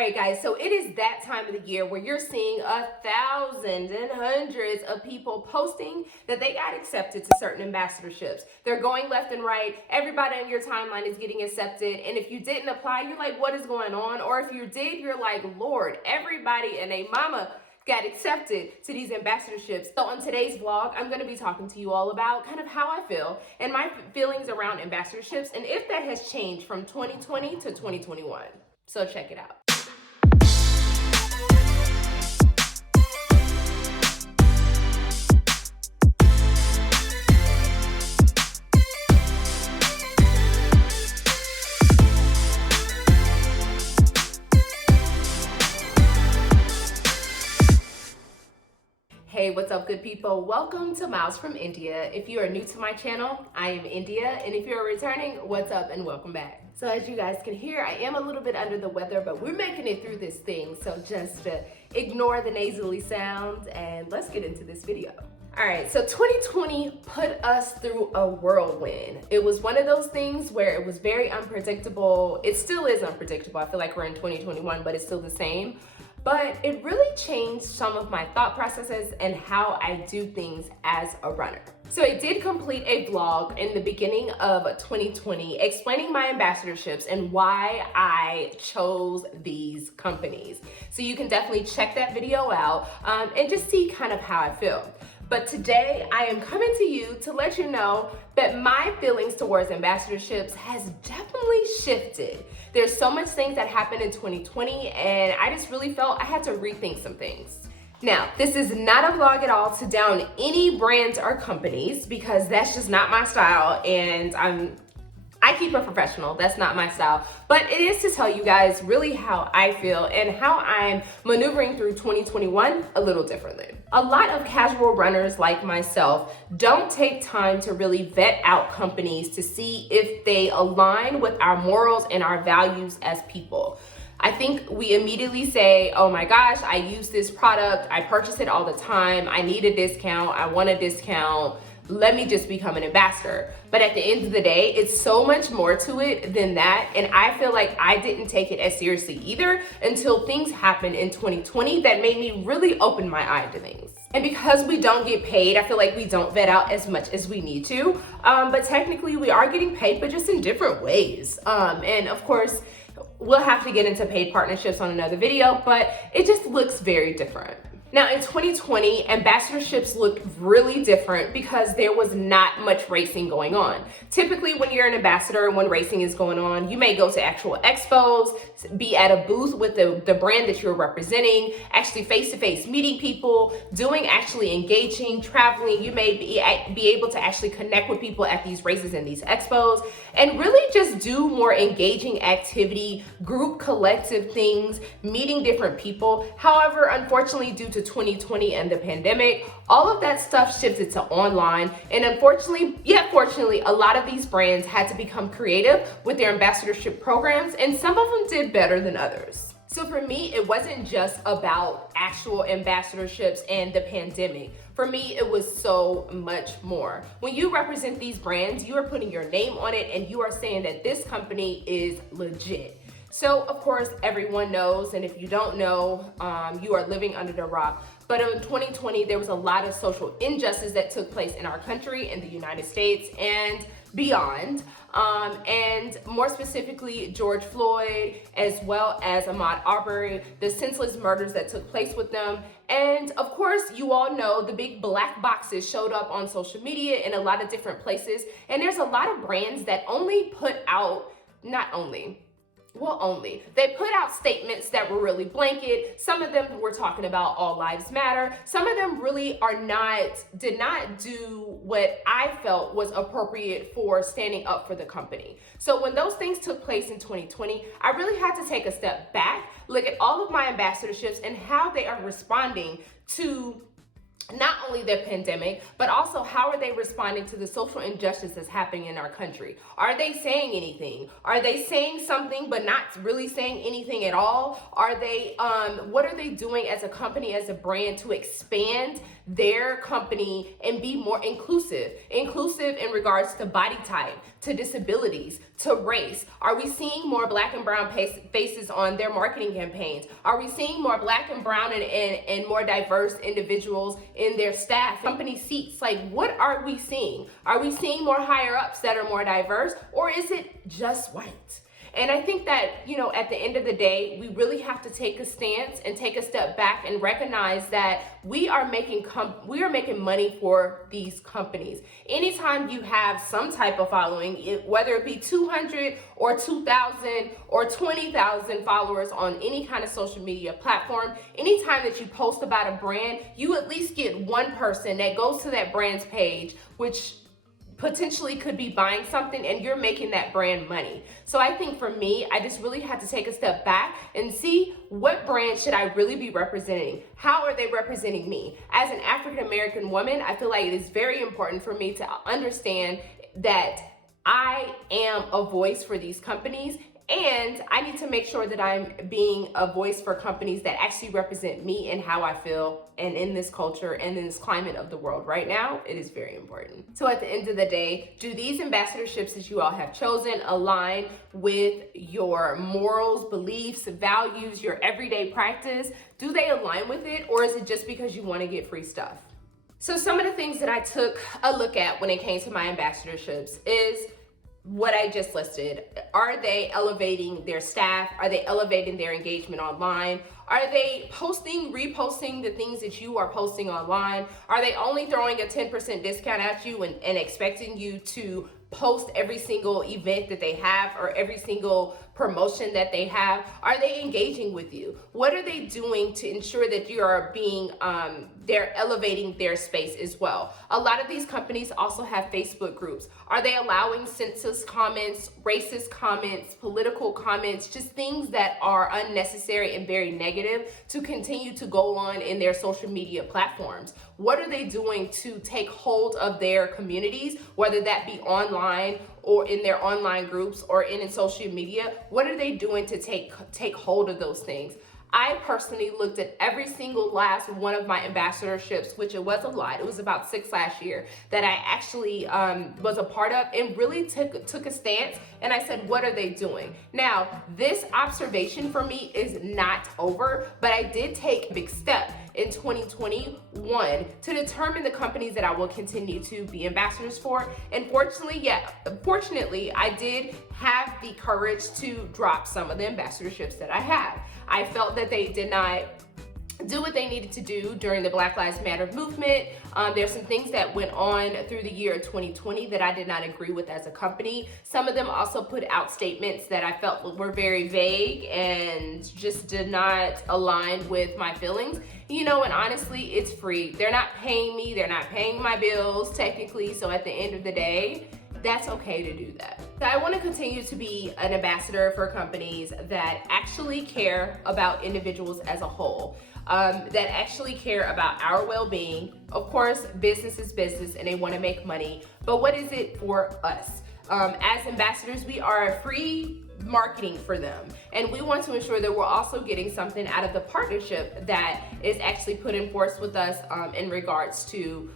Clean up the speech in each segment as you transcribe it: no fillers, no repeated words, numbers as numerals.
All right, guys, so it is that time of the year where you're seeing thousands and hundreds of people posting that they got accepted to certain ambassadorships. They're going left and right. Everybody on your timeline is getting accepted. And if you didn't apply, you're like, what is going on? Or if you did, you're like, Lord, everybody and a mama got accepted to these ambassadorships. So on today's vlog, I'm going to be talking to you all about kind of how I feel and my feelings around ambassadorships and if that has changed from 2020 to 2021. So check it out. Hey, what's up, good people? Welcome to Miles from India. If you are new to my channel, I am India, and if you're returning, what's up and welcome back. So as you guys can hear, I am a little bit under the weather, but we're making it through this thing, so just ignore the nasally sounds and let's get into this video. All right, so 2020 put us through a whirlwind. It was one of those things where it was very unpredictable. It still is unpredictable. I feel like we're in 2021, but it's still the same. But it really changed some of my thought processes and how I do things as a runner. So I did complete a vlog in the beginning of 2020 explaining my ambassadorships and why I chose these companies. So you can definitely check that video out and just see kind of how I feel. But today I am coming to you to let you know that my feelings towards ambassadorships has definitely shifted. There's so much things that happened in 2020 and I just really felt I had to rethink some things. Now, this is not a vlog at all to down any brands or companies because that's just not my style and I keep it professional, that's not my style, but it is to tell you guys really how I feel and how I'm maneuvering through 2021 a little differently. A lot of casual runners like myself don't take time to really vet out companies to see if they align with our morals and our values as people. I think we immediately say, oh my gosh, I use this product, I purchase it all the time, I need a discount, I want a discount, let me just become an ambassador. But at the end of the day, it's so much more to it than that. And I feel like I didn't take it as seriously either until things happened in 2020 that made me really open my eye to things. And because we don't get paid, I feel like we don't vet out as much as we need to. But technically we are getting paid, but just in different ways. And of course, we'll have to get into paid partnerships on another video, but it just looks very different. Now in 2020, ambassadorships looked really different because there was not much racing going on. Typically when you're an ambassador and when racing is going on, you may go to actual expos, be at a booth with the brand that you're representing, actually face-to-face meeting people, doing actually engaging, traveling. You may be able to actually connect with people at these races and these expos and really just do more engaging activity, group collective things, meeting different people. However, unfortunately, due to 2020 and the pandemic, all of that stuff shifted to online. And unfortunately, yet fortunately, a lot of these brands had to become creative with their ambassadorship programs, and some of them did better than others. So for me, it wasn't just about actual ambassadorships and the pandemic. For me, it was so much more. When you represent these brands, you are putting your name on it and you are saying that this company is legit. So of course, everyone knows, and if you don't know, you are living under the rock. But in 2020, there was a lot of social injustice that took place in our country, in the United States, and beyond. And more specifically, George Floyd, as well as Ahmaud Arbery, the senseless murders that took place with them. And of course, you all know the big black boxes showed up on social media in a lot of different places. And there's a lot of brands that only put out, they put out statements that were really blanket. Some of them were talking about all lives matter. Some of them really did not do what I felt was appropriate for standing up for the company. So when those things took place in 2020, I really had to take a step back, look at all of my ambassadorships and how they are responding to not only the pandemic, but also how are they responding to the social injustice that's happening in our country? Are they saying anything? Are they saying something but not really saying anything at all? Are they, what are they doing as a company, as a brand to expand their company and be more inclusive in regards to body type, to disabilities, to race? Are we seeing more Black and brown faces on their marketing campaigns? Are we seeing more Black and brown and more diverse individuals in their staff, company seats? Like, what are we seeing? Are we seeing more higher ups that are more diverse, or is it just white? And I think that, you know, at the end of the day, we really have to take a stance and take a step back and recognize that we are making money for these companies. Anytime you have some type of following, whether it be 200 or 2,000 or 20,000 followers on any kind of social media platform, anytime that you post about a brand, you at least get one person that goes to that brand's page, which potentially could be buying something, and you're making that brand money. So I think for me, I just really had to take a step back and see, what brand should I really be representing? How are they representing me? As an African American woman, I feel like it is very important for me to understand that I am a voice for these companies, and I need to make sure that I'm being a voice for companies that actually represent me and how I feel. And in this culture and in this climate of the world right now, it is very important. So at the end of the day, do these ambassadorships that you all have chosen align with your morals, beliefs, values, your everyday practice? Do they align with it, or is it just because you want to get free stuff? So some of the things that I took a look at when it came to my ambassadorships is what I just listed. Are they elevating their staff? Are they elevating their engagement online? Are they reposting the things that you are posting online? Are they only throwing a 10% discount at you and expecting you to post every single event that they have or every single promotion that they have? Are they engaging with you? What are they doing to ensure that you are being, they're elevating their space as well? A lot of these companies also have Facebook groups. Are they allowing sexist comments, racist comments, political comments, just things that are unnecessary and very negative to continue to go on in their social media platforms? What are they doing to take hold of their communities, whether that be online or in their online groups or in social media? What are they doing to take hold of those things? I personally looked at every single last one of my ambassadorships, which it was a lot. It was about 6 last year that I actually was a part of, and really took a stance. And I said, what are they doing? Now, this observation for me is not over, but I did take a big step in 2021 to determine the companies that I will continue to be ambassadors for. And fortunately, I did have the courage to drop some of the ambassadorships that I have. I felt that they did not do what they needed to do during the Black Lives Matter movement. There's some things that went on through the year 2020 that I did not agree with as a company. Some of them also put out statements that I felt were very vague and just did not align with my feelings. You know, and honestly, it's free. They're not paying me. They're not paying my bills technically. So at the end of the day, that's okay to do that. So I want to continue to be an ambassador for companies that actually care about individuals as a whole, that actually care about our well-being. Of course, business is business and they want to make money, but what is it for us? As ambassadors, we are free marketing for them, and we want to ensure that we're also getting something out of the partnership that is actually put in force with us in regards to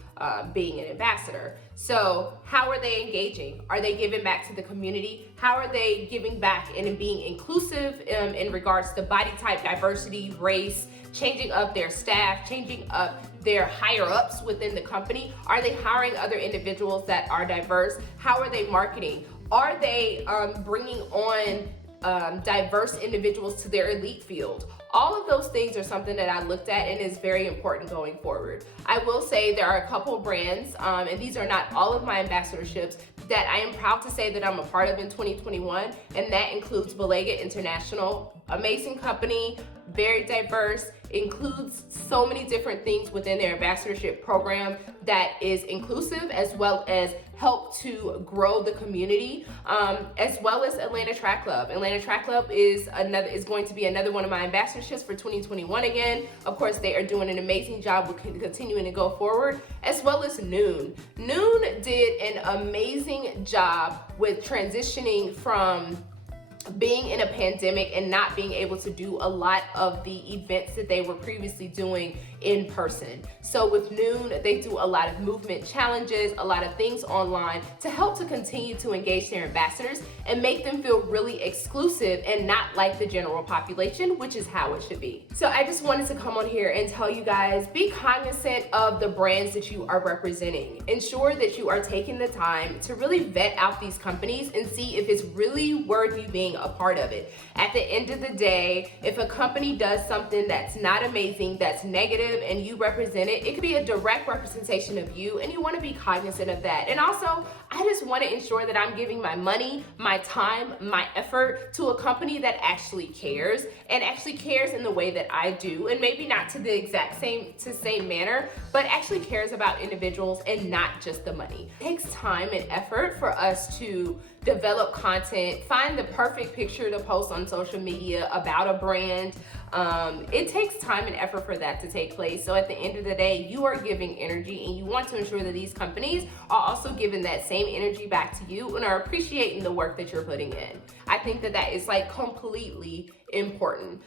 being an ambassador. So how are they engaging? Are they giving back to the community? How are they giving back and being inclusive in regards to body type diversity, race, changing up their staff, changing up their higher ups within the company? Are they hiring other individuals that are diverse? How are they marketing? Are they bringing on diverse individuals to their elite field? All of those things are something that I looked at and is very important going forward. I will say there are a couple brands, and these are not all of my ambassadorships, that I am proud to say that I'm a part of in 2021, and that includes Belega International, amazing company, very diverse, includes so many different things within their ambassadorship program that is inclusive, as well as help to grow the community, as well as Atlanta Track Club. Atlanta Track Club is going to be another one of my ambassadorships for 2021 again. Of course, they are doing an amazing job with continuing to go forward, as well as Noon. Noon did an amazing job with transitioning from being in a pandemic and not being able to do a lot of the events that they were previously doing in person. So with Noon, they do a lot of movement challenges, a lot of things online to help to continue to engage their ambassadors and make them feel really exclusive and not like the general population, which is how it should be. So I just wanted to come on here and tell you guys, be cognizant of the brands that you are representing. Ensure that you are taking the time to really vet out these companies and see if it's really worth you being a part of it. At the end of the day, if a company does something that's not amazing, that's negative, and you represent it, it could be a direct representation of you, and you want to be cognizant of that. And also, I just want to ensure that I'm giving my money, my time, my effort to a company that actually cares, and actually cares in the way that I do, and maybe not to the exact same manner, but actually cares about individuals and not just the money. It takes time and effort for us to develop content, find the perfect picture to post on social media about a brand. It takes time and effort for that to take place. So at the end of the day, you are giving energy, and you want to ensure that these companies are also giving that same energy back to you and are appreciating the work that you're putting in. I think that that is like completely important.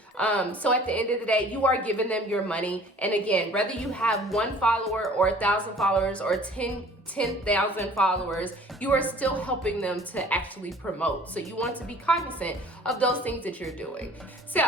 So at the end of the day, you are giving them your money. And again, whether you have 1 follower or 1,000 followers or 10,000 followers, you are still helping them to actually promote. So you want to be cognizant of those things that you're doing. So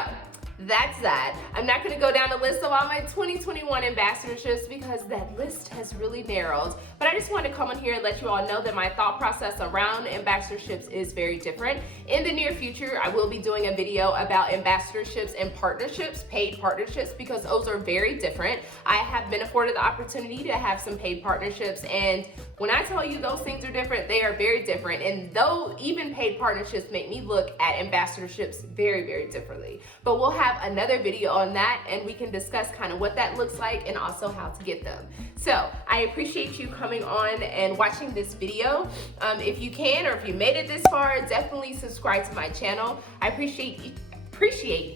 that's that. I'm not going to go down the list of all my 2021 ambassadorships because that list has really narrowed. But I just want to come on here and let you all know that my thought process around ambassadorships is very different. In the near future, I will be doing a video about ambassadorships and partnerships, paid partnerships, because those are very different. I have been afforded the opportunity to have some paid partnerships, and when I tell you those things are different, they are very different. And though even paid partnerships make me look at ambassadorships very, very differently. But we'll have another video on that, and we can discuss kind of what that looks like and also how to get them. So I appreciate you coming on and watching this video. If you can, or if you made it this far, definitely subscribe to my channel. I appreciate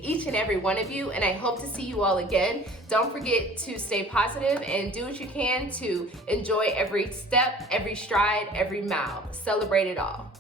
each and every one of you, and I hope to see you all again. Don't forget to stay positive and do what you can to enjoy every step, every stride, every mile. Celebrate it all.